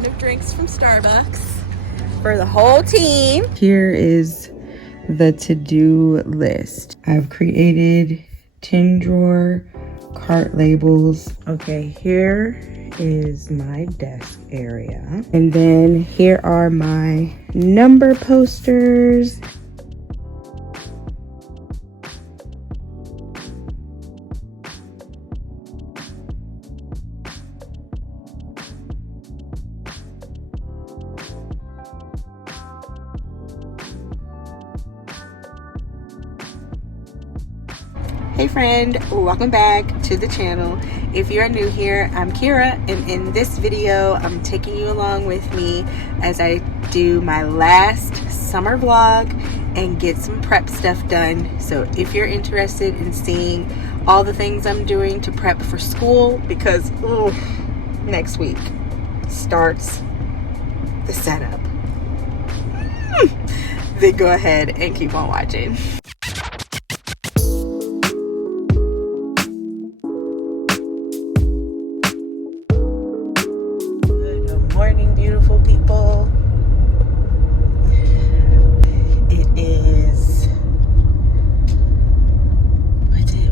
mountain of drinks from Starbucks for the whole team. Here is the to-do list. I've created 10 drawer cart labels. Okay, here is my desk area. And then here are my number posters. Hey friend, welcome back to the channel. If you're new here, I'm Kira, and in this video I'm taking you along with me as I do my last summer vlog and get some prep stuff done. So if you're interested in seeing all the things I'm doing to prep for school, because next week starts the setup, then go ahead and keep on watching. Morning, beautiful people. It is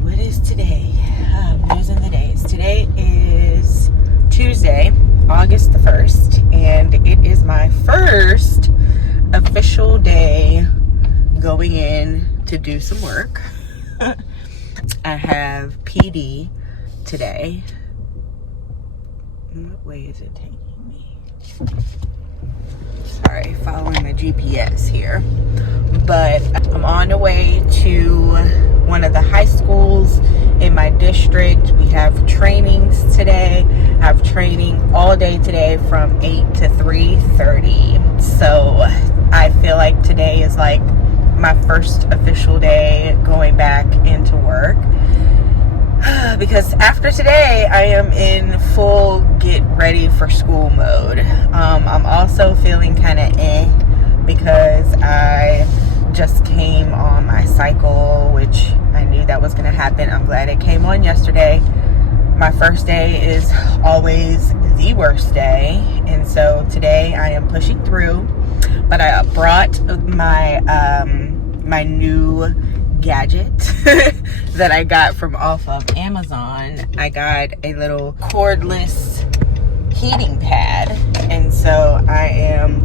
what is today? I'm losing the days. Today is Tuesday, August the 1st, and it is my first official day going in to do some work. I have PD today. What way is it taking me? Sorry, following my GPS here. But I'm on the way to one of the high schools in my district. We have trainings today. I have training all day today from 8 to 3:30. So I feel like today is like my first official day going back into work. Because after today, I am in full get ready for school mode. I'm also feeling kind of because I just came on my cycle, which I knew that was going to happen. I'm glad it came on yesterday. My first day is always the worst day, and so today I am pushing through. But I brought my my new gadget that I got from off of Amazon. I got a little cordless heating pad, and so I am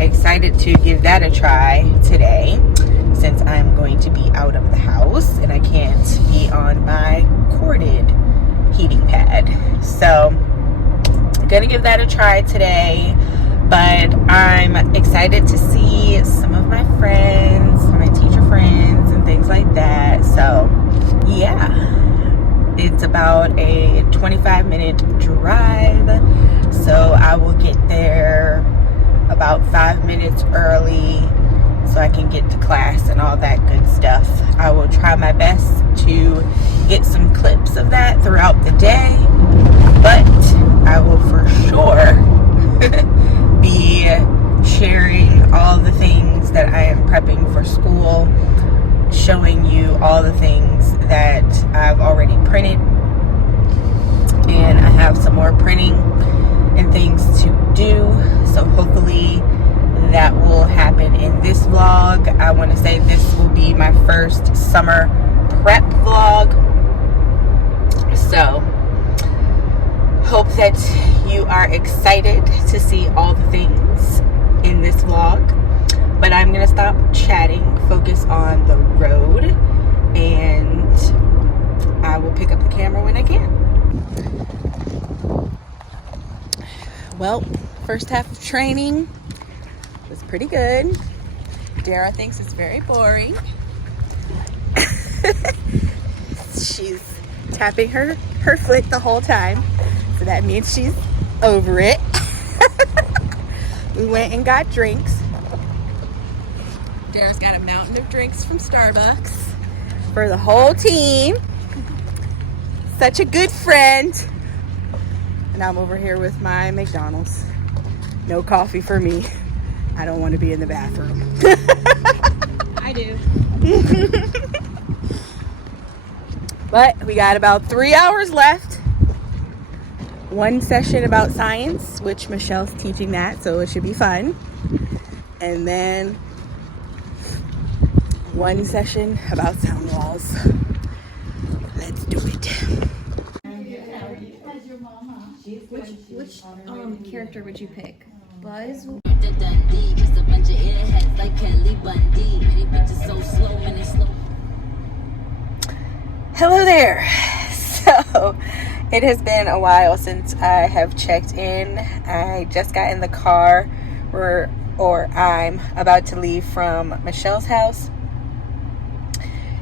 excited to give that a try today, since I'm going to be out of the house and I can't be on my corded heating pad. So I'm gonna give that a try today. But I'm excited to see some of my friends, my teacher friends, and things like that. So yeah, it's about a 25-minute drive. So I will get there about 5 minutes early so I can get to class and all that good stuff. I will try my best to get some clips of that throughout the day, but I will for sure be sharing all the things that I am prepping for school, showing you all the things that I've already printed, and I have some more printing and things to do. So hopefully that will happen in this vlog. I want to say this will be my first summer prep vlog, so hope that you are excited to see all the things in this vlog. But I'm gonna stop chatting, focus on the road, and I will pick up the camera when I can. Well, first half of training was pretty good. Dara thinks it's very boring. She's tapping her foot the whole time, so that means she's over it. We went and got drinks. Dara's got a mountain of drinks from Starbucks for the whole team. Such a good friend. And I'm over here with my McDonald's. No coffee for me. I don't want to be in the bathroom. I do. But we got about 3 hours left. one session about science, which Michelle's teaching that, so it should be fun. And then one session about sound walls. Let's do it. Which character would you pick? Buzz? Hello there. So it has been a while since I have checked in. I just got in the car, or I'm about to leave from Michelle's house.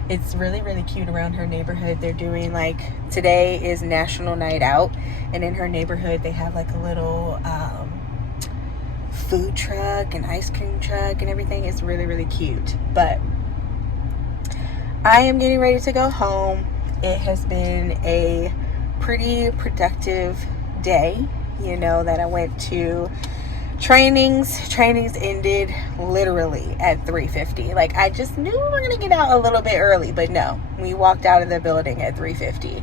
It's really, really cute around her neighborhood. They're doing, like, today is National Night Out, and in her neighborhood they have like a little food truck and ice cream truck and everything. It's really, really cute. But I am getting ready to go home. It has been a pretty productive day. You know that I went to trainings ended literally at 3:50. Like, I just knew we were gonna get out a little bit early, but no, we walked out of the building at 3:50,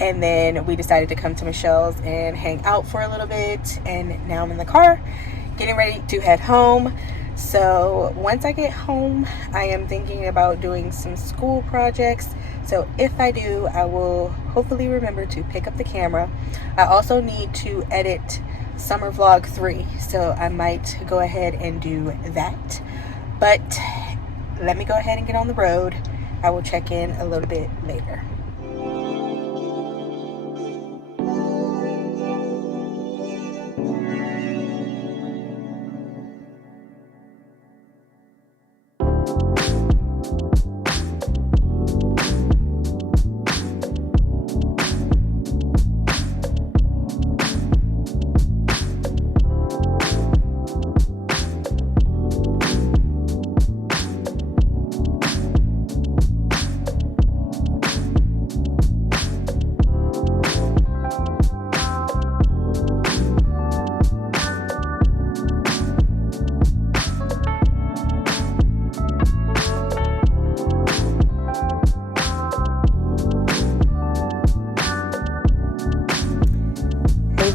and then we decided to come to Michelle's and hang out for a little bit, and now I'm in the car getting ready to head home. So once I get home, I am thinking about doing some school projects. So if I do, I will hopefully remember to pick up the camera. I also need to edit Summer Vlog 3, so I might go ahead and do that. But let me go ahead and get on the road. I will check in a little bit later.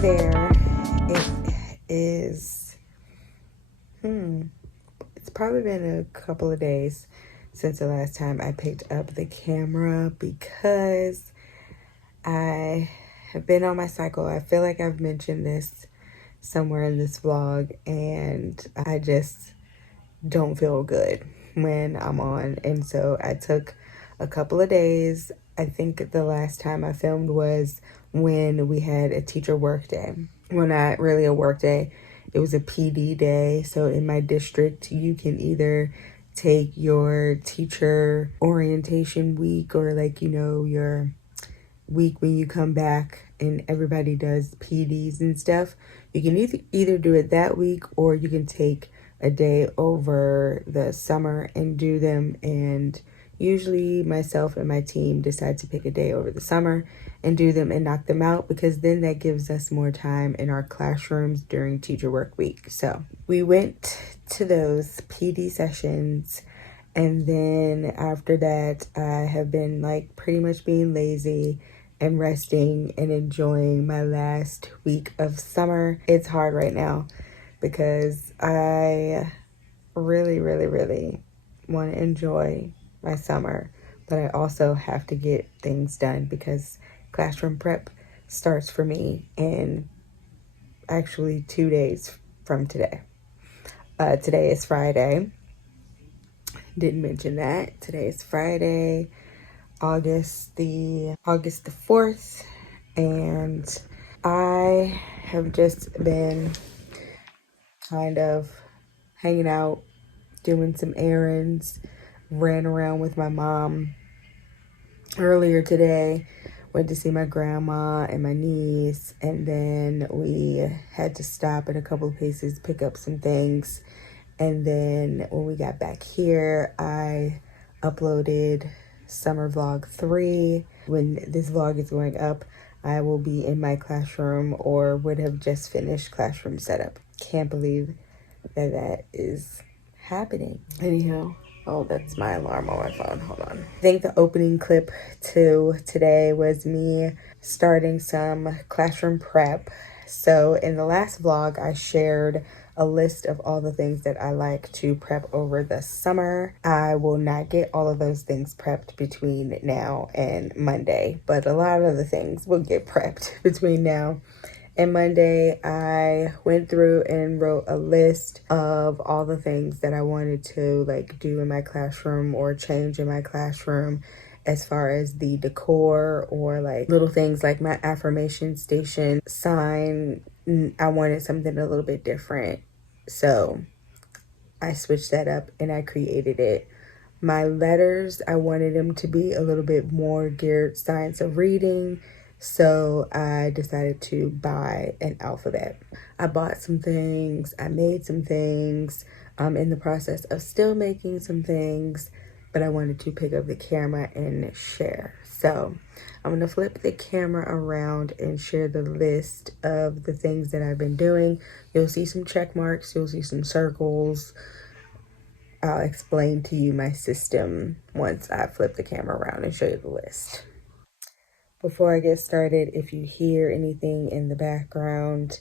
There it is. It's probably been a couple of days since the last time I picked up the camera because I have been on my cycle. I feel like I've mentioned this somewhere in this vlog, and I just don't feel good when I'm on, and so I took a couple of days. I think the last time I filmed was when we had a teacher work day. Well, not really a work day, it was a PD day. So in my district, you can either take your teacher orientation week, or like, you know, your week when you come back and everybody does PDs and stuff. You can either do it that week, or you can take a day over the summer and do them. And usually myself and my team decide to pick a day over the summer and do them and knock them out, because then that gives us more time in our classrooms during teacher work week. So we went to those PD sessions, and then after that I have been like pretty much being lazy and resting and enjoying my last week of summer. It's hard right now because I really, really, really want to enjoy my summer, but I also have to get things done because classroom prep starts for me in actually 2 days from today. Today is Friday. Didn't mention that. Today is Friday, August the 4th, and I have just been kind of hanging out, doing some errands, ran around with my mom earlier today, went to see my grandma and my niece, and then we had to stop at a couple of places, pick up some things, and then when we got back here, I uploaded Summer Vlog 3. When this vlog is going up, I will be in my classroom or would have just finished classroom setup. Can't believe that is happening. Anyhow, Oh, that's my alarm on my phone. Hold on. I think the opening clip to today was me starting some classroom prep. So in the last vlog, I shared a list of all the things that I like to prep over the summer. I will not get all of those things prepped between now and Monday, but a lot of the things will get prepped between now and Monday. I went through and wrote a list of all the things that I wanted to like do in my classroom or change in my classroom as far as the decor or like little things like my affirmation station sign. I wanted something a little bit different. So I switched that up and I created it. My letters, I wanted them to be a little bit more geared science of reading. So I decided to buy an alphabet. I bought some things, I made some things. I'm in the process of still making some things, but I wanted to pick up the camera and share. So I'm gonna flip the camera around and share the list of the things that I've been doing. You'll see some check marks, you'll see some circles. I'll explain to you my system once I flip the camera around and show you the list. Before I get started, if you hear anything in the background,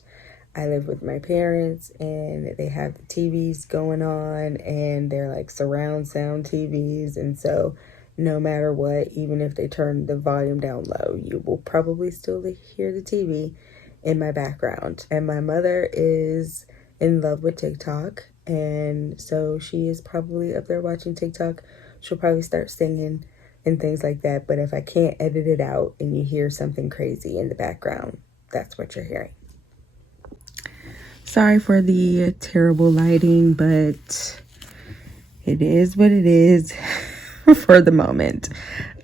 I live with my parents and they have the TVs going on and they're like surround sound TVs. And so no matter what, even if they turn the volume down low, you will probably still hear the TV in my background. And my mother is in love with TikTok. And so she is probably up there watching TikTok. She'll probably start singing and things like that. But if I can't edit it out and you hear something crazy in the background, that's what you're hearing. Sorry for the terrible lighting, but it is what it is for the moment.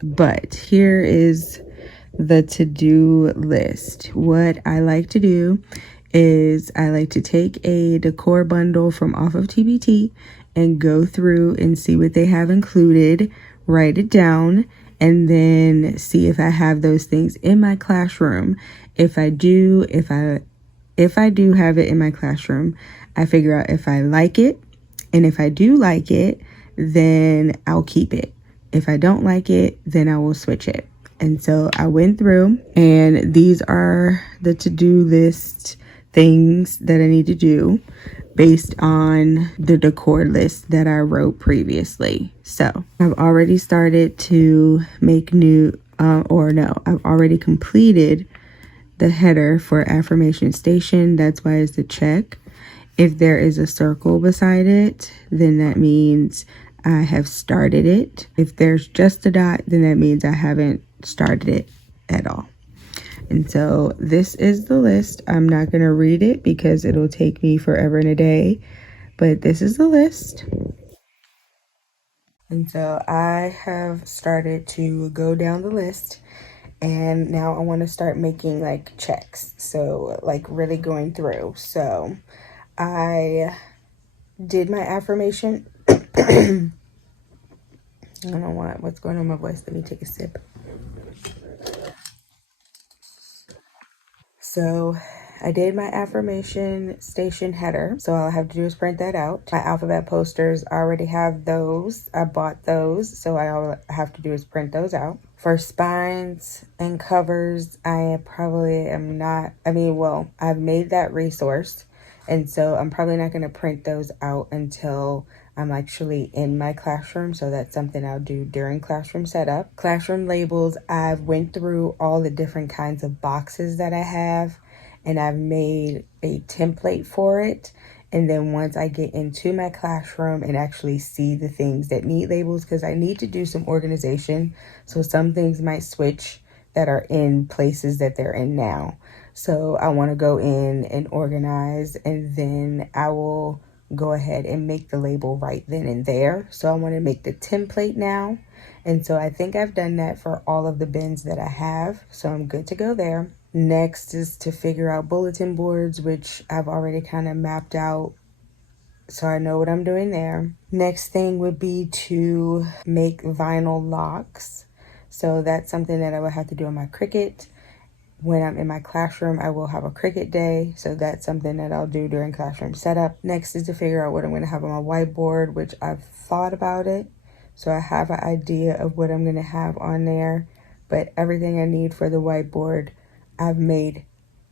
But here is the to-do list. What I like to do is I like to take a decor bundle from off of TBT and go through and see what they have included, write it down, and then see if I have those things in my classroom. If I do have it in my classroom, I figure out if I like it. And if I do like it, then I'll keep it. If I don't like it, then I will switch it. And so I went through and these are the to-do list things that I need to do based on the decor list that I wrote previously. So I've already started to make I've already completed the header for affirmation station. That's why it's a check. If there is a circle beside it, then that means I have started it. If there's just a dot, then that means I haven't started it at all. And so this is the list. I'm not going to read it because it'll take me forever and a day, but this is the list. And so I have started to go down the list. And now I want to start making like checks. So like really going through. So I did my affirmation. I don't know what's going on with my voice. Let me take a sip. So I did my affirmation station header. So all I have to do is print that out. My alphabet posters, I already have those. I bought those. So all I have to do is print those out. For spines and covers, I probably am not, I've made that resource. And so I'm probably not going to print those out until I'm actually in my classroom. So that's something I'll do during classroom setup. Classroom labels, I've went through all the different kinds of boxes that I have and I've made a template for it. And then once I get into my classroom and actually see the things that need labels, because I need to do some organization. So some things might switch that are in places that they're in now. So I want to go in and organize, and then I will go ahead and make the label right then and there. So I want to make the template now. And so I think I've done that for all of the bins that I have. So I'm good to go there. Next is to figure out bulletin boards, which I've already kind of mapped out. So I know what I'm doing there. Next thing would be to make vinyl locks. So that's something that I would have to do on my Cricut. when I'm in my classroom, I will have a Cricut day. So that's something that I'll do during classroom setup. Next is to figure out what I'm going to have on my whiteboard, which I've thought about it. So I have an idea of what I'm going to have on there. But everything I need for the whiteboard, I've made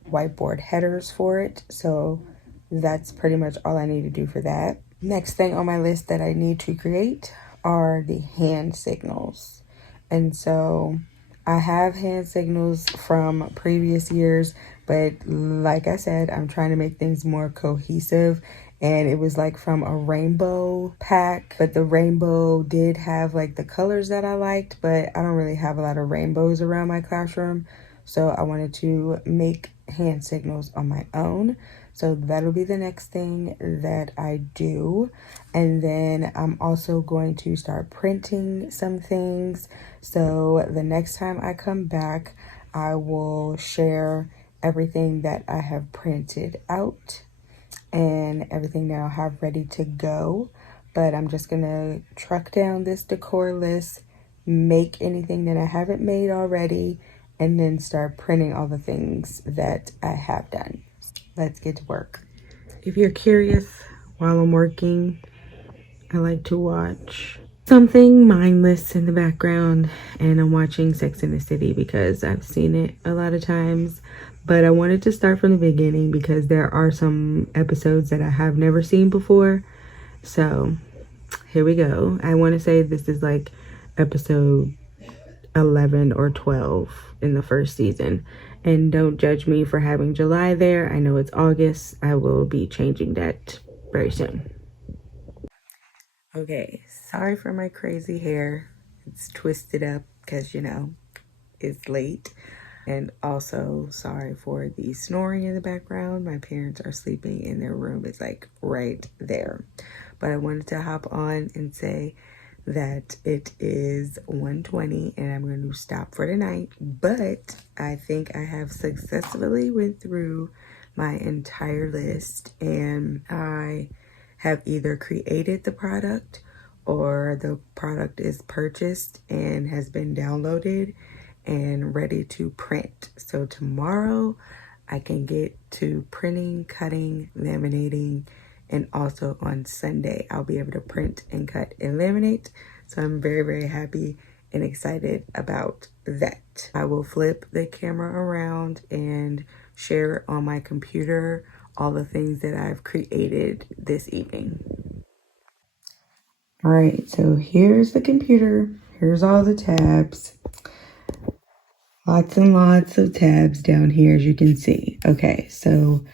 whiteboard headers for it. So that's pretty much all I need to do for that. Next thing on my list that I need to create are the hand signals. And so I have hand signals from previous years, but like I said, I'm trying to make things more cohesive. And it was like from a rainbow pack, but the rainbow did have like the colors that I liked, but I don't really have a lot of rainbows around my classroom. So I wanted to make hand signals on my own. So that'll be the next thing that I do. And then I'm also going to start printing some things. So the next time I come back, I will share everything that I have printed out and everything that I'll have ready to go. But I'm just gonna truck down this decor list, make anything that I haven't made already, and then start printing all the things that I have done. Let's get to work. If you're curious, while I'm working, I like to watch something mindless in the background, and I'm watching Sex and the City because I've seen it a lot of times. But I wanted to start from the beginning because there are some episodes that I have never seen before. So here we go. I want to say this is like episode 11 or 12 in the first season. And don't judge me for having July there. I know it's August. I will be changing that very soon. Okay, sorry for my crazy hair. It's twisted up because, you know, it's late. And also sorry for the snoring in the background. My parents are sleeping in their room. It's like right there. But I wanted to hop on and say that it is 1:20 and I'm going to stop for the night. But I think I have successfully went through my entire list, and I have either created the product or the product is purchased and has been downloaded and ready to print. So tomorrow I can get to printing, cutting, laminating, and also on Sunday I'll be able to print and cut and laminate. So I'm very, very happy and excited about that. I will flip the camera around and share on my computer all the things that I've created this evening. All right, so here's the computer. Here's all the tabs. Lots and lots of tabs down here, as you can see. Okay, so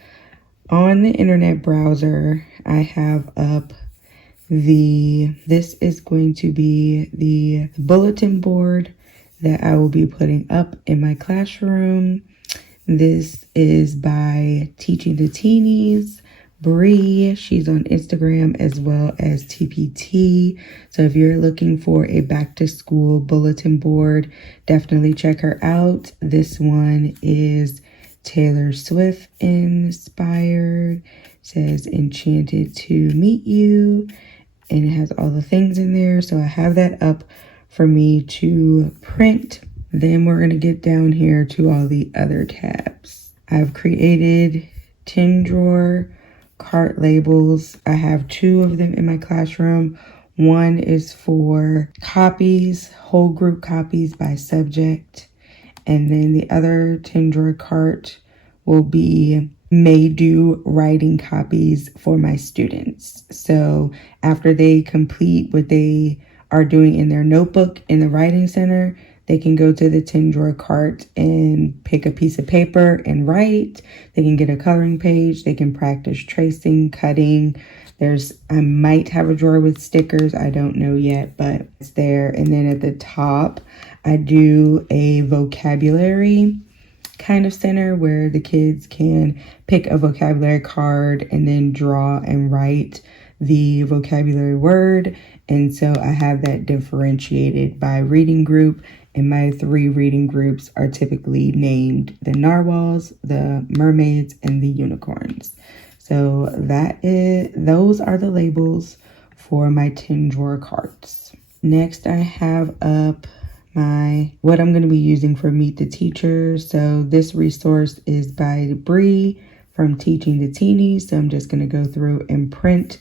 on the internet browser, I have up this is going to be the bulletin board that I will be putting up in my classroom. This is by Teaching the Teenies. Bree, she's on Instagram as well as TPT. So if you're looking for a back to school bulletin board, definitely check her out. This one is Taylor Swift inspired. It says Enchanted to Meet You, and it has all the things in there. So I have that up for me to print. Then we're going to get down here to all the other tabs. I've created 10 drawer cart labels. I have 2 of them in my classroom. One is for copies, whole group copies by subject. And then the other 10 drawer cart will be may do writing copies for my students. So after they complete what they are doing in their notebook in the writing center, they can go to the 10 drawer cart and pick a piece of paper and write. They can get a coloring page. They can practice tracing, cutting. I might have a drawer with stickers. I don't know yet, but it's there. And then at the top, I do a vocabulary kind of center where the kids can pick a vocabulary card and then draw and write the vocabulary word. And so I have that differentiated by reading group, and my 3 reading groups are typically named the narwhals, the mermaids, and the unicorns. So those are the labels for my 10 drawer carts. Next, I have up what I'm going to be using for Meet the Teacher. So this resource is by Bree from Teaching the Teenies. So I'm just going to go through and print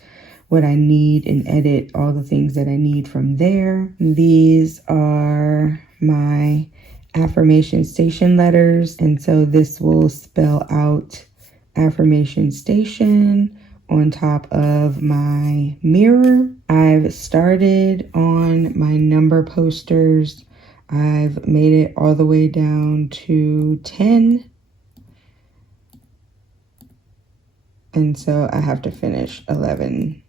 what I need and edit all the things that I need from there. These are my affirmation station letters. And so this will spell out affirmation station on top of my mirror. I've started on my number posters. I've made it all the way down to 10. And so I have to finish 11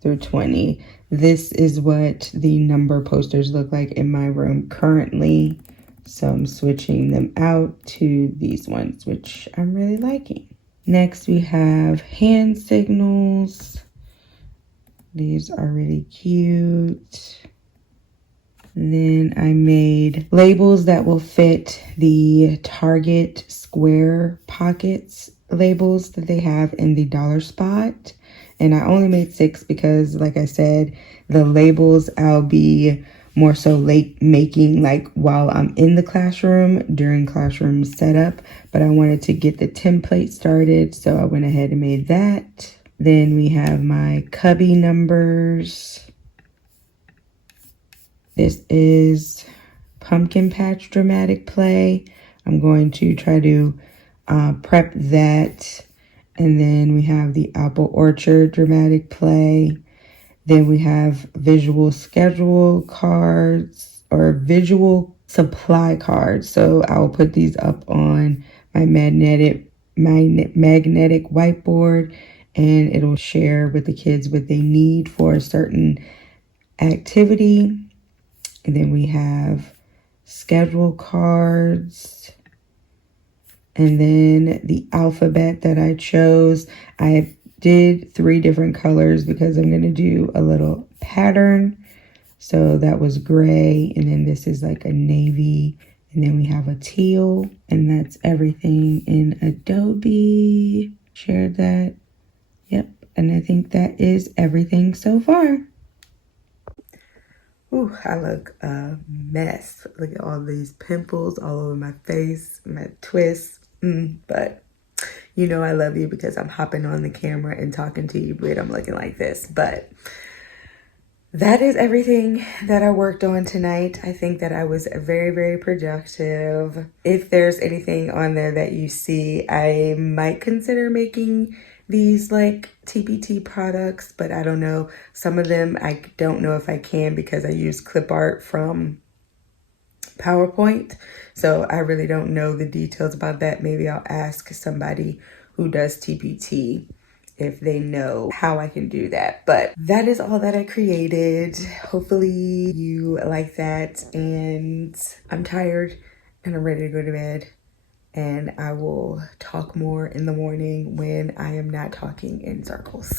through 20. This is what the number posters look like in my room currently. So I'm switching them out to these ones, which I'm really liking. Next, we have hand signals. These are really cute. And then I made labels that will fit the Target square pockets labels that they have in the dollar spot. And I only made 6 because, like I said, the labels I'll be more so making like while I'm in the classroom during classroom setup, but I wanted to get the template started, so I went ahead and made that. Then we have my cubby numbers. This is Pumpkin Patch Dramatic Play. I'm going to try to prep that. And then we have the Apple Orchard Dramatic Play. Then we have visual schedule cards or visual supply cards. So I will put these up on my magnetic whiteboard, and it'll share with the kids what they need for a certain activity. And then we have schedule cards. And then the alphabet that I chose, I did 3 different colors because I'm going to do a little pattern. So that was gray, and then this is like a navy, and then we have a teal, and that's everything in Adobe. Shared that. Yep, and I think that is everything so far. Ooh, I look a mess. Look at all these pimples all over my face, my twists, but you know I love you because I'm hopping on the camera and talking to you, but I'm looking like this. But that is everything that I worked on tonight. I think that I was very, very productive. If there's anything on there that you see, I might consider making these like TPT products, but I don't know. Some of them I don't know if I can because I use clip art from PowerPoint. So I really don't know the details about that. Maybe I'll ask somebody who does TPT if they know how I can do that. But that is all that I created. Hopefully you like that. And I'm tired and I'm ready to go to bed. And I will talk more in the morning when I am not talking in circles.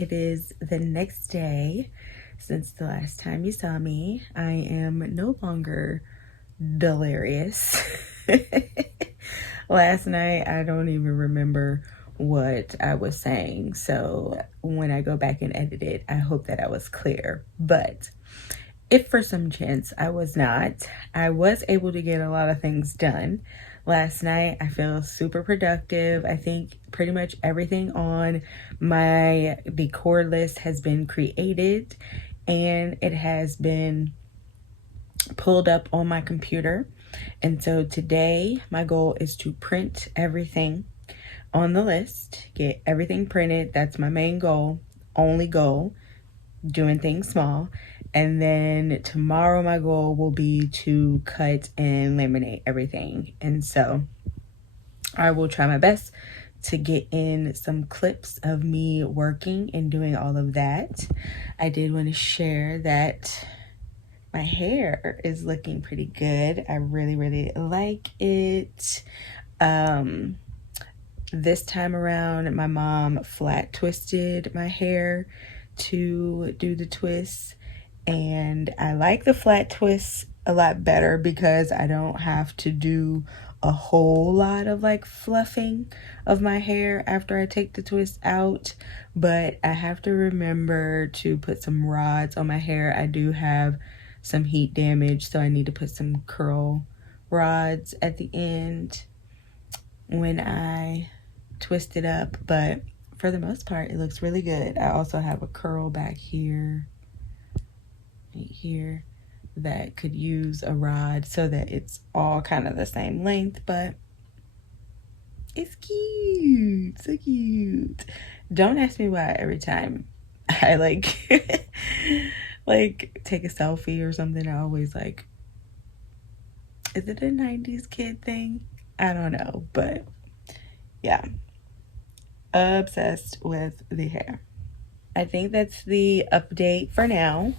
It is the next day since the last time you saw me. I am no longer delirious. Last night, I don't even remember what I was saying. So when I go back and edit it, I hope that I was clear. But if for some chance I was not, I was able to get a lot of things done. Last night, I feel super productive. I think pretty much everything on my decor list has been created and it has been pulled up on my computer. And so today, my goal is to print everything on the list, get everything printed. That's my main goal, only goal, doing things small. And then tomorrow my goal will be to cut and laminate everything. And so I will try my best to get in some clips of me working and doing all of that. I did want to share that my hair is looking pretty good. I really like it. This time around, my mom flat twisted my hair to do the twists, and I like the flat twists a lot better because I don't have to do a whole lot of like fluffing of my hair after I take the twist out. But I have to remember to put some rods on my hair. I do have some heat damage, so I need to put some curl rods at the end when I twist it up. But for the most part, it looks really good. I also have a curl back here, right here, that could use a rod so that it's all kind of the same length, but it's cute, so cute. Don't ask me why every time I like like take a selfie or something, I always like, is it a 90s kid thing? I don't know, but yeah, obsessed with the hair. I think that's the update for now,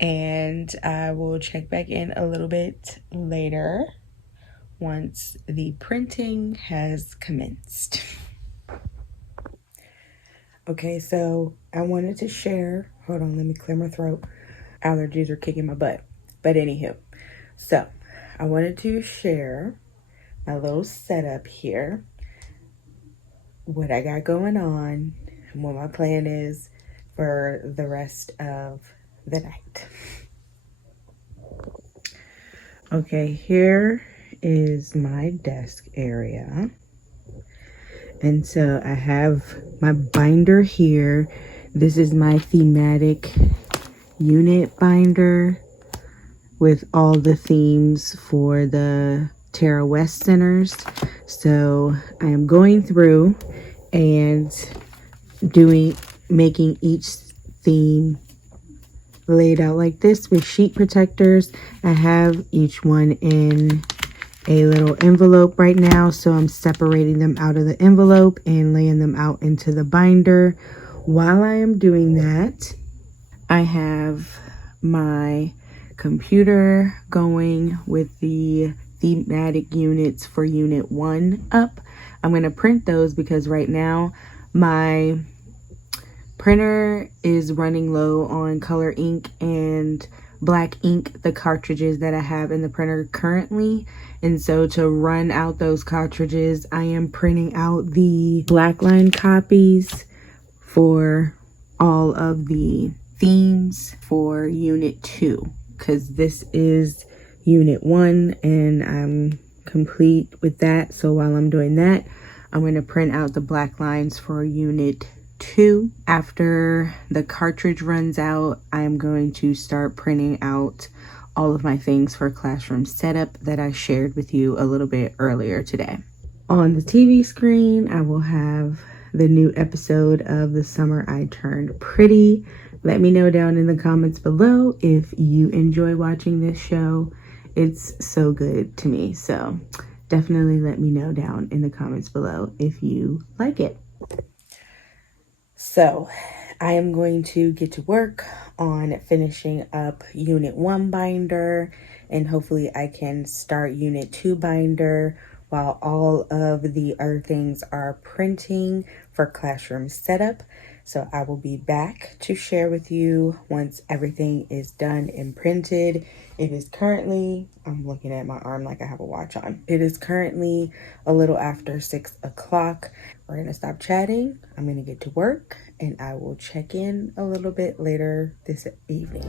and I will check back in a little bit later once the printing has commenced. Okay, so I wanted to share, hold on, let me clear my throat. Allergies are kicking my butt. But anywho, so I wanted to share my little setup here, what I got going on, and what my plan is for the rest of the night. Okay, here is my desk area. And so I have my binder here. This is my thematic unit binder with all the themes for the Terra West centers. So I am going through and making each theme laid out like this with sheet protectors. I have each one in a little envelope right now, so I'm separating them out of the envelope and laying them out into the binder. While I am doing that, I have my computer going with the thematic units for unit 1 up. I'm going to print those because right now my printer is running low on color ink and black ink, the cartridges that I have in the printer currently. And so to run out those cartridges, I am printing out the blackline copies for all of the themes for unit 2, because this is unit 1 and I'm complete with that. So while I'm doing that, I'm going to print out the black lines for unit 2. After the cartridge runs out, I'm going to start printing out all of my things for classroom setup that I shared with you a little bit earlier today. On the TV screen, I will have the new episode of The Summer I Turned Pretty. Let me know down in the comments below if you enjoy watching this show. It's so good to me. So definitely let me know down in the comments below if you like it. So I am going to get to work on finishing up unit 1 binder, and hopefully I can start unit 2 binder while all of the other things are printing for classroom setup. So I will be back to share with you once everything is done and printed. It is currently, I'm looking at my arm like I have a watch on. It is currently a little after 6 o'clock. We're gonna stop chatting. I'm gonna get to work and I will check in a little bit later this evening.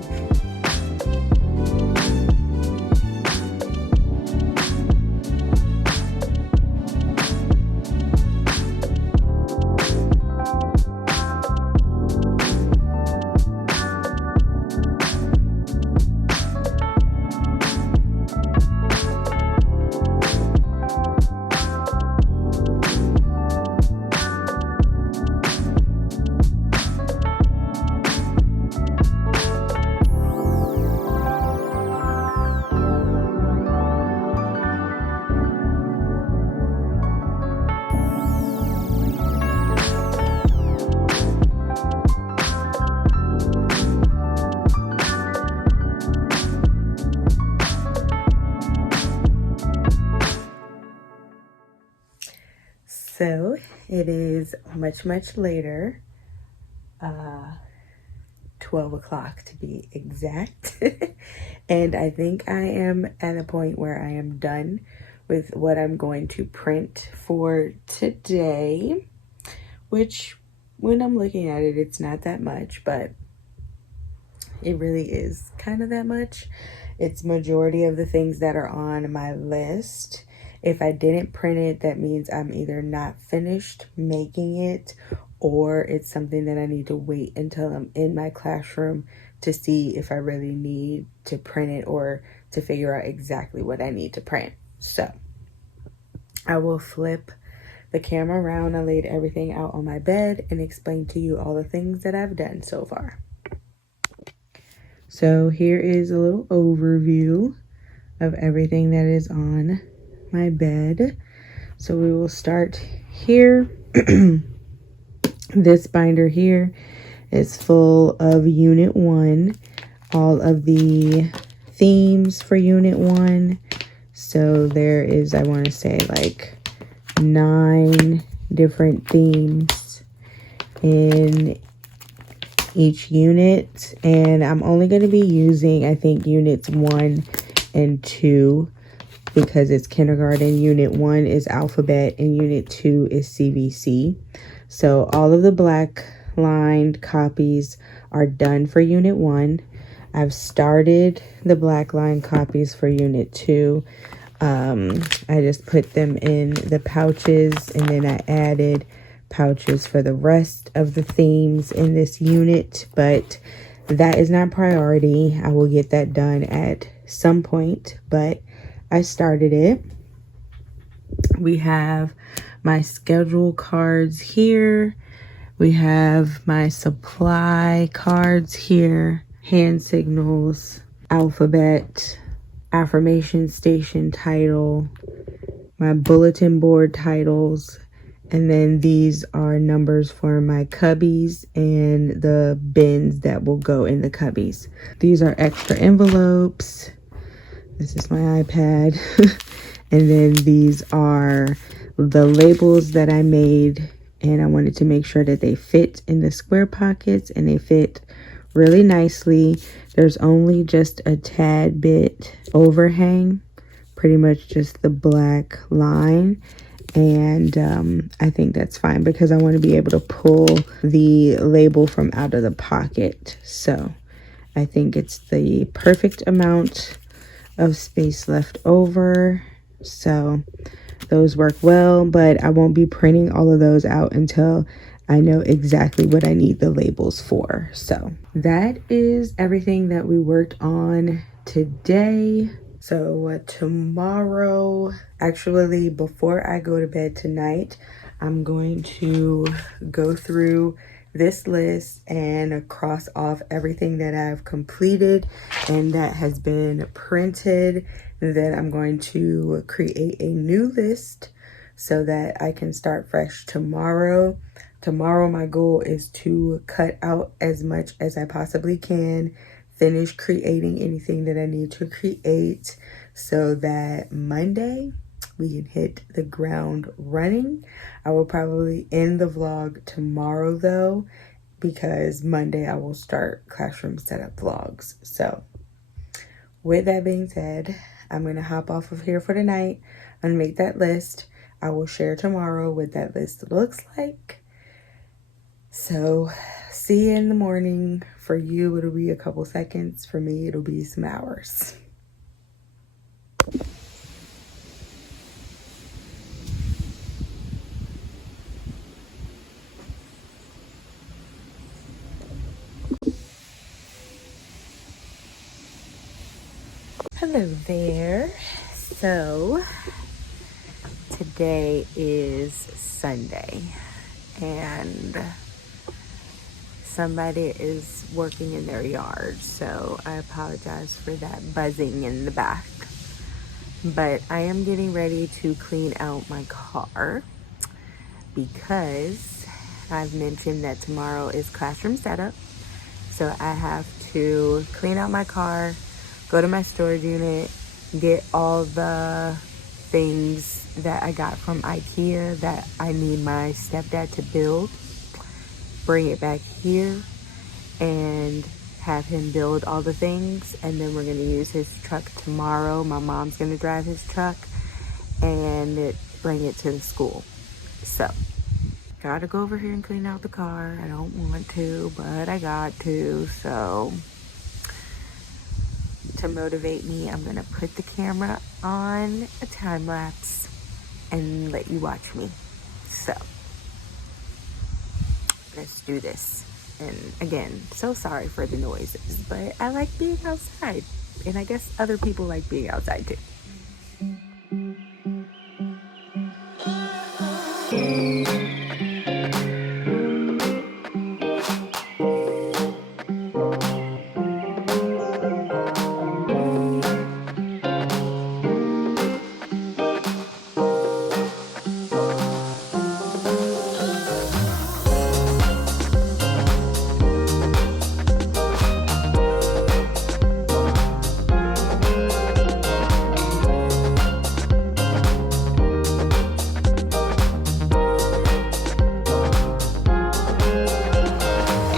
So it is much later, 12 o'clock to be exact. And I think I am at a point where I am done with what I'm going to print for today, which when I'm looking at it, it's not that much, but it really is kind of that much. It's majority of the things that are on my list. If I didn't print it, that means I'm either not finished making it, or it's something that I need to wait until I'm in my classroom to see if I really need to print it or to figure out exactly what I need to print. So I will flip the camera around. I laid everything out on my bed and explain to you all the things that I've done so far. So here is a little overview of everything that is on my bed. So we will start here. This binder here is full of Unit 1, all of the themes for Unit 1. So there is, I want to say, like 9 different themes in each unit, and I'm only going to be using, I think, Units 1 and 2 because it's kindergarten. Unit 1 is alphabet and Unit 2 is CBC. So all of the black lined copies are done for Unit 1. I've started the black line copies for Unit 2. I just put them in the pouches, and then I added pouches for the rest of the themes in this unit, but that is not priority. I will get that done at some point, but I started it. We have my schedule cards here. We have my supply cards here, hand signals, alphabet, affirmation station title, my bulletin board titles, and then these are numbers for my cubbies and the bins that will go in the cubbies. These are extra envelopes. This is my iPad. And then these are the labels that I made, and I wanted to make sure that they fit in the square pockets and they fit really nicely. There's only just a tad bit overhang, pretty much just the black line. And I think that's fine because I want to be able to pull the label from out of the pocket. So I think it's the perfect amount of space left over. So those work well, but I won't be printing all of those out until I know exactly what I need the labels for. So that is everything that we worked on today. So tomorrow, actually before I go to bed tonight, I'm going to go through this list and cross off everything that I've completed and that has been printed. Then I'm going to create a new list so that I can start fresh tomorrow. Tomorrow, my goal is to cut out as much as I possibly can, finish creating anything that I need to create so that Monday we can hit the ground running. I will probably end the vlog tomorrow though, because Monday I will start classroom setup vlogs. So with that being said, I'm going to hop off of here for tonight and make that list. I will share tomorrow what that list looks like. So see you in the morning. For you, it'll be a couple seconds. For me, it'll be some hours. Hello there. So today is Sunday and somebody is working in their yard, so I apologize for that buzzing in the back. But I am getting ready to clean out my car because I've mentioned that tomorrow is classroom setup. So I have to clean out my car, go to my storage unit, get all the things that I got from IKEA that I need my stepdad to build, bring it back here and have him build all the things, and then we're going to use his truck tomorrow. My mom's going to drive his truck and bring it to the school. So gotta go over here and clean out the car. I don't want to, but I got to. So to motivate me, I'm gonna put the camera on a time lapse and let you watch me. So let's do this. And again, so sorry for the noises, but I like being outside, and I guess other people like being outside too.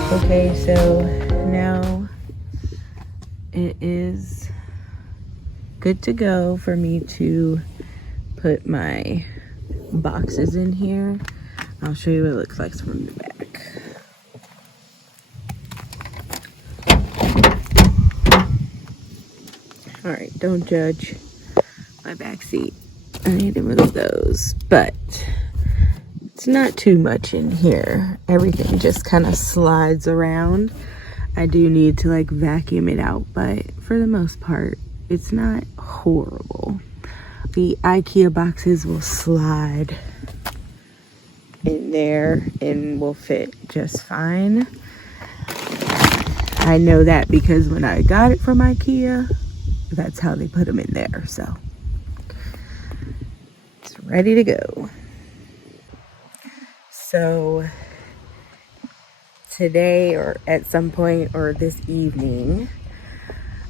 Okay, so now it is good to go for me to put my boxes in here. I'll show you what it looks like from the back. All right, don't judge my back seat. I need to move those, but it's not too much in here. Everything just kind of slides around. I do need to like vacuum it out, but for the most part, it's not horrible. The IKEA boxes will slide in there and will fit just fine. I know that because when I got it from IKEA, that's how they put them in there. So it's ready to go. So today, or at some point, or this evening,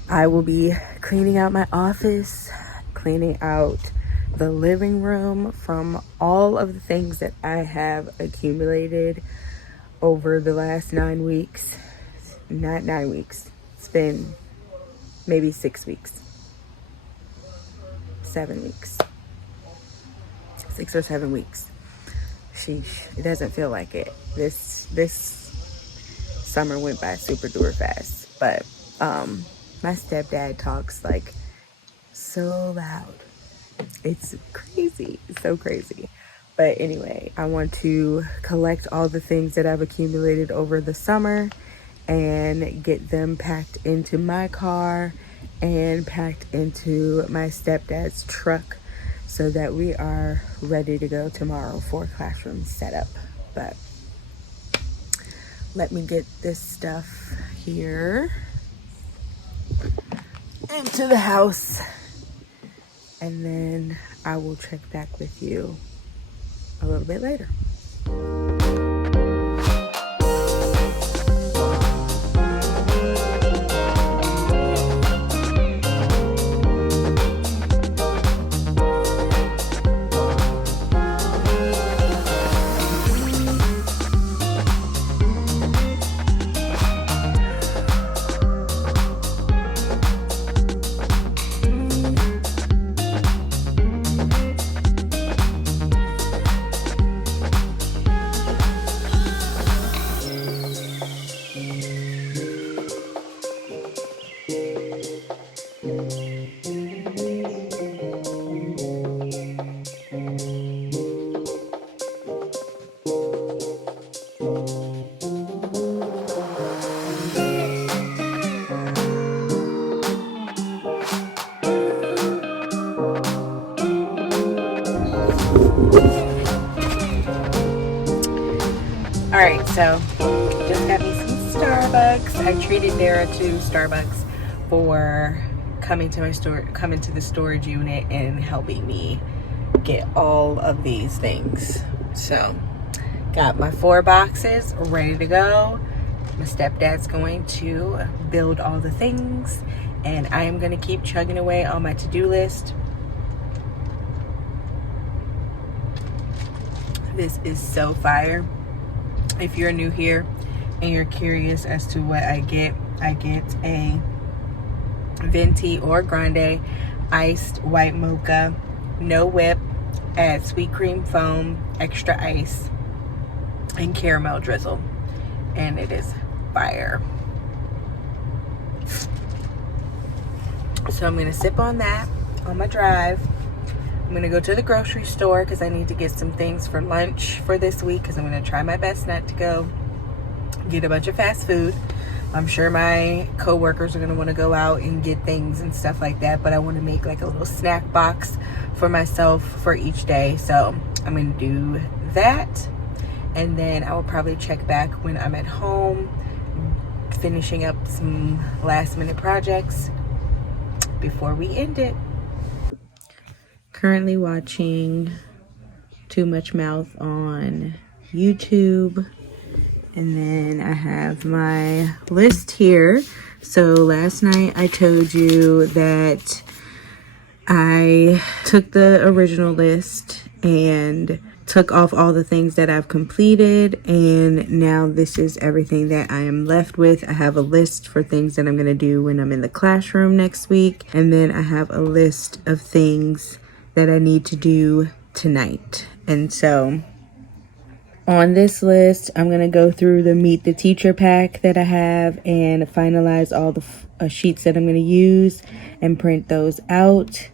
I will be cleaning out my office, cleaning out the living room from all of the things that I have accumulated over the last 9 weeks. Not 9 weeks. It's been maybe 6 weeks. 7 weeks. 6 or 7 weeks. Sheesh, it doesn't feel like it. This summer went by super duper fast. But my stepdad talks like so loud. It's crazy. It's so crazy. But anyway, I want to collect all the things that I've accumulated over the summer and get them packed into my car and packed into my stepdad's truck, so that we are ready to go tomorrow for classroom setup. But let me get this stuff here into the house, and then I will check back with you a little bit later. All right, so just got me some Starbucks. I treated Dara to Starbucks for coming to the storage unit and helping me get all of these things. So got my 4 boxes ready to go. My stepdad's going to build all the things, and I am going to keep chugging away on my to-do list. This is so fire. If you're new here and you're curious as to what I get a venti or grande iced white mocha, no whip, add sweet cream foam, extra ice, and caramel drizzle, and it is fire. So I'm gonna sip on that on my drive. I'm gonna go to the grocery store because I need to get some things for lunch for this week, because I'm gonna try my best not to go get a bunch of fast food. I'm sure my co-workers are gonna want to go out and get things and stuff like that, but I want to make like a little snack box for myself for each day. So I'm gonna do that, and then I will probably check back when I'm at home, finishing up some last minute projects before we end it. Currently watching Too Much Mouth on YouTube. And then I have my list here. So last night I told you that I took the original list and took off all the things that I've completed, and now this is everything that I am left with. I have a list for things that I'm going to do when I'm in the classroom next week, and then I have a list of things that I need to do tonight. And so on this list, I'm going to go through the Meet the Teacher pack that I have and finalize all the sheets that I'm going to use and print those out.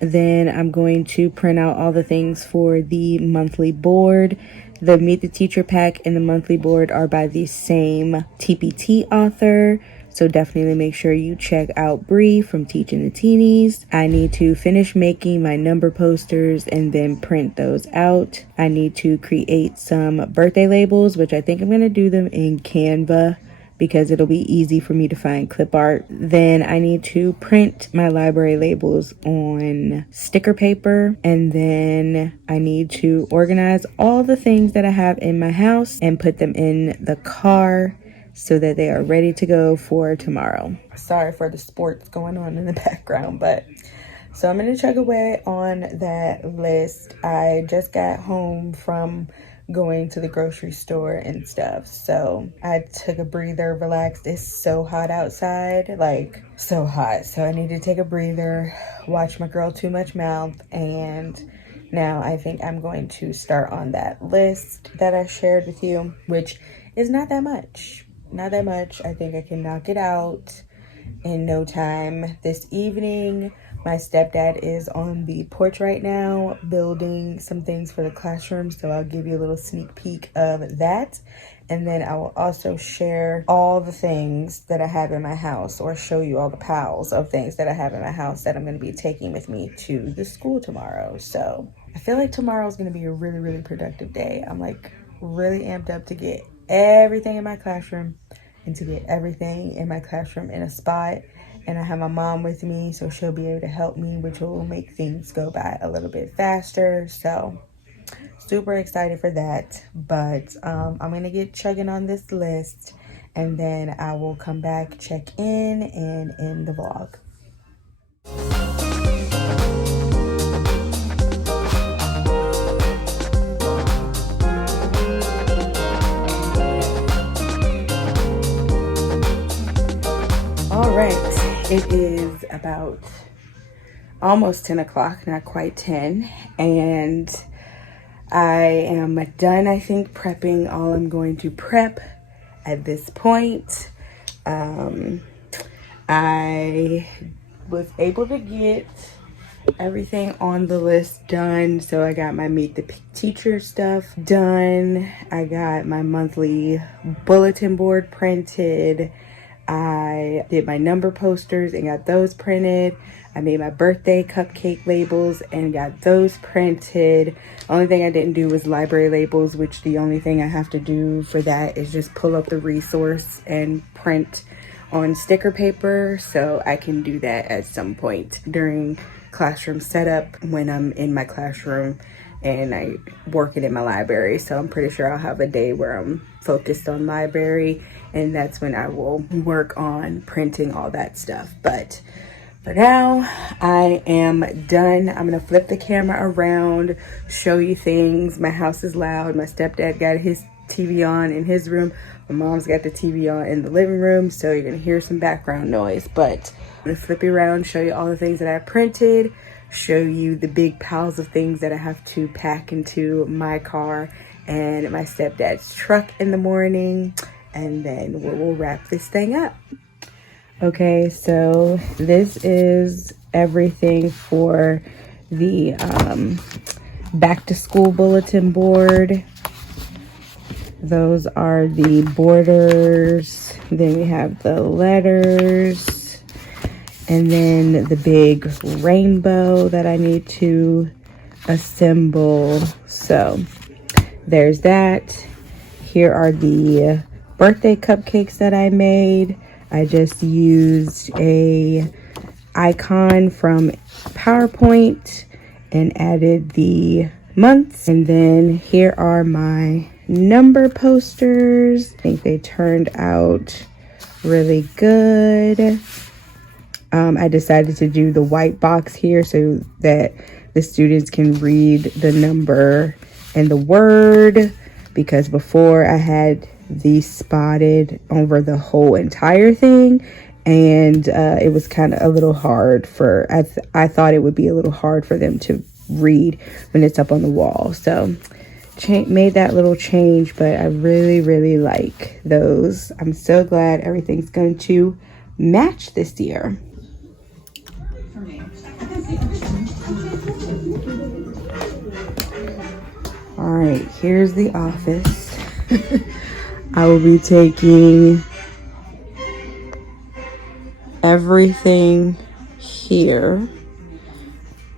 Then I'm going to print out all the things for the monthly board. The Meet the Teacher pack and the monthly board are by the same TPT author, so definitely make sure you check out Bree from Teaching the Teenies. I need to finish making my number posters and then print those out. I need to create some birthday labels, which I think I'm going to do them in Canva because it'll be easy for me to find clip art. Then I need to print my library labels on sticker paper, and then I need to organize all the things that I have in my house and put them in the car so that they are ready to go for tomorrow. Sorry for the sports going on in the background, but so I'm gonna chug away on that list. I just got home from going to the grocery store and stuff, so I took a breather, relaxed. It's so hot outside, like so hot, so I need to take a breather, watch my girl Too Much Mouth, and now I think I'm going to start on that list that I shared with you, which is not that much. I think I can knock it out in no time. This evening, my stepdad is on the porch right now building some things for the classroom, so I'll give you a little sneak peek of that. And then I will also share all the things that I have in my house, or show you all the piles of things that I have in my house that I'm going to be taking with me to the school tomorrow. So I feel like tomorrow is going to be a really, really productive day. I'm like really amped up to get everything in my classroom and to get everything in my classroom in a spot. And I have my mom with me, so she'll be able to help me, which will make things go by a little bit faster. So super excited for that. But I'm gonna get chugging on this list, and then I will come back, check in, and end the vlog. All right, it is about almost 10 o'clock, not quite 10, and I am done, I think, prepping all I'm going to prep at this point. I was able to get everything on the list done, so I got my Meet the Teacher stuff done. I got my monthly bulletin board printed. I did my number posters and got those printed. I made my birthday cupcake labels and got those printed. Only thing I didn't do was library labels, which the only thing I have to do for that is just pull up the resource and print on sticker paper. So I can do that at some point during classroom setup when I'm in my classroom and I work it in my library. So I'm pretty sure I'll have a day where I'm focused on library, and that's when I will work on printing all that stuff. But For now, I am done. I'm gonna flip the camera around, show you things. My house is loud. My stepdad got his TV on in his room. My mom's got the TV on in the living room, so you're gonna hear some background noise. But I'm gonna flip you around, show you all the things that I printed, show you the big piles of things that I have to pack into my car and my stepdad's truck in the morning, and then we'll wrap this thing up. Okay, so this is everything for the back to school bulletin board. Those are the borders. Then we have the letters. And then the big rainbow that I need to assemble. So there's that. Here are the birthday cupcakes that I made. I just used a icon from PowerPoint and added the months. And then here are my number posters. I think they turned out really good. I decided to do the white box here so that the students can read the number and the word, because before I had these spotted over the whole entire thing, and it was kind of a little hard for, I thought it would be a little hard for them to read when it's up on the wall. So made that little change, but I really like those. I'm so glad everything's going to match this year. All right, here's the office. I will be taking everything here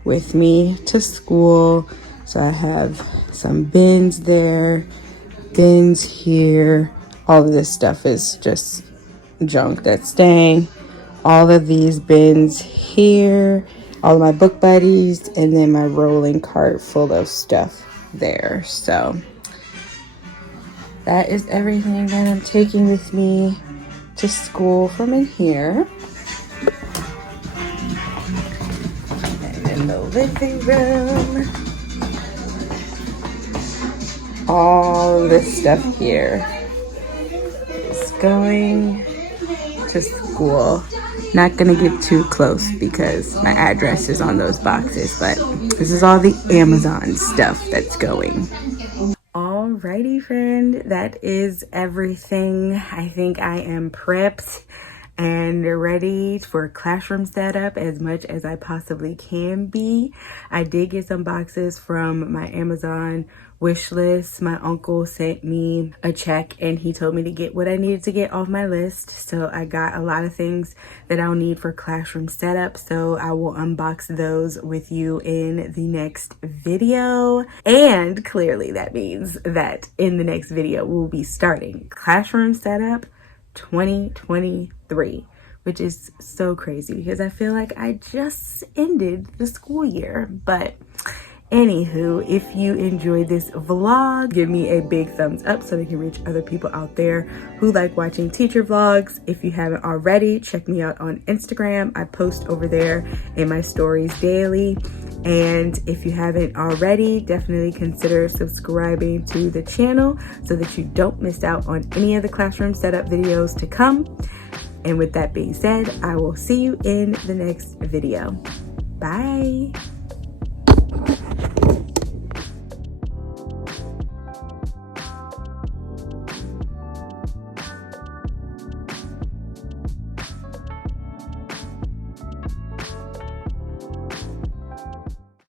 with me to school. So I have some bins there, bins here. All of this stuff is just junk that's staying. All of these bins here, all of my book buddies, and then my rolling cart full of stuff there. So that is everything that I'm taking with me to school from in here. And in the living room, all this stuff here is going to school. Not gonna get too close because my address is on those boxes, but this is all the Amazon stuff that's going. Alrighty, friend, that is everything. I think I am prepped and ready for classroom setup as much as I possibly can be. I did get some boxes from my Amazon wish list. My uncle sent me a check and he told me to get what I needed to get off my list. So I got a lot of things that I'll need for classroom setup. So I will unbox those with you in the next video. And clearly that means that in the next video, we'll be starting classroom setup 2023, which is so crazy because I feel like I just ended the school year. But anywho, if you enjoyed this vlog, give me a big thumbs up so they can reach other people out there who like watching teacher vlogs. If you haven't already, check me out on Instagram. I post over there in my stories daily. And if you haven't already, definitely consider subscribing to the channel so that you don't miss out on any of the classroom setup videos to come. And with that being said, I will see you in the next video. Bye.